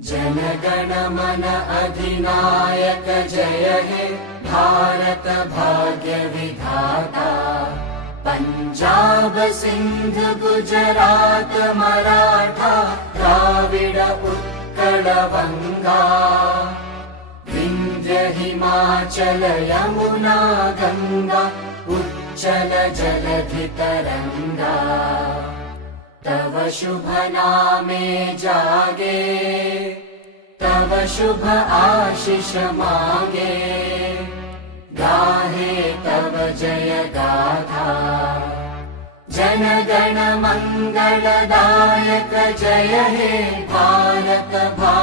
जनगण मन अधिनायक जय हे भारत भाग्य विधाता। पंजाब सिंध गुजरात मराठा द्राविड उत्कल बंगा। विंध्य हिमाचल यमुना गंगा उच्चल जलधि तरंगा। तव शुभ नामे जागे तव शुभ आशीष मांगे। गाहे तव जय गाथा जनगण मंगलदायक जय हे भारत भाग्य